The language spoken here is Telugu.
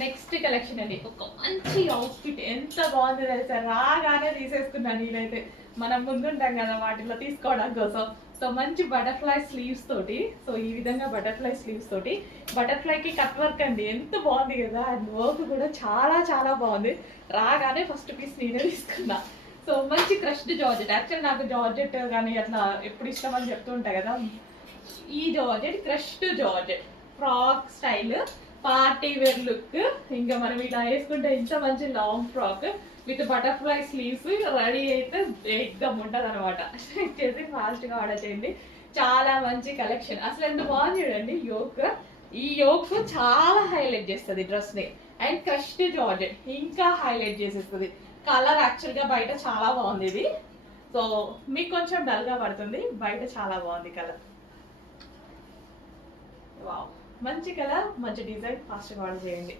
నెక్స్ట్ కలెక్షన్ అండి, ఒక మంచి అవుట్ఫిట్ ఎంత బాగుంది తెలుసా, రాగానే తీసేసుకున్నాను నేనైతే. మనం ముందుంటాం కదా వాటిలో తీసుకోవడం కోసం. సో మంచి బటర్ఫ్లై స్లీవ్స్ తోటి, సో ఈ విధంగా బటర్ఫ్లై స్లీవ్స్ తోటి, బటర్ఫ్లైకి కట్ వర్క్ అండి, ఎంత బాగుంది కదా. అండ్ వర్క్ కూడా చాలా చాలా బాగుంది. రాగానే ఫస్ట్ పీస్ నేనే తీసుకున్నా. సో మంచి క్రష్డ్ జార్జెట్. యాక్చువల్ నాకు జార్జెట్ కానీ అట్లా ఎప్పుడు ఇష్టం అని చెప్తూ ఉంటాయి కదా. ఈ georgette crushed georgette frock style party wear look. ఇంకా మనం ఇలా వేసుకుంటే ఇంత మంచి long frock with butterfly sleeves ready అయితే ఎగ్దమ్ ఉంటుంది అనమాట. చేసి ఫాస్ట్గా ఆర్డర్ చేయండి. చాలా మంచి కలెక్షన్. అసలు ఎంత బాగుంది చూడండి యోక్. ఈ యోక్ చాలా హైలైట్ చేస్తుంది డ్రెస్ని. అండ్ క్రష్డ్ జార్జెట్ ఇంకా హైలైట్ చేసేస్తుంది. కలర్ యాక్చువల్గా బయట చాలా బాగుంది ఇది. సో మీకు కొంచెం డల్గా పడుతుంది, బయట చాలా బాగుంది కలర్. వావ్, మంచి కలర్, మంచి డిజైన్, ఫాస్ట్గా ఆర్డర్ చేయండి.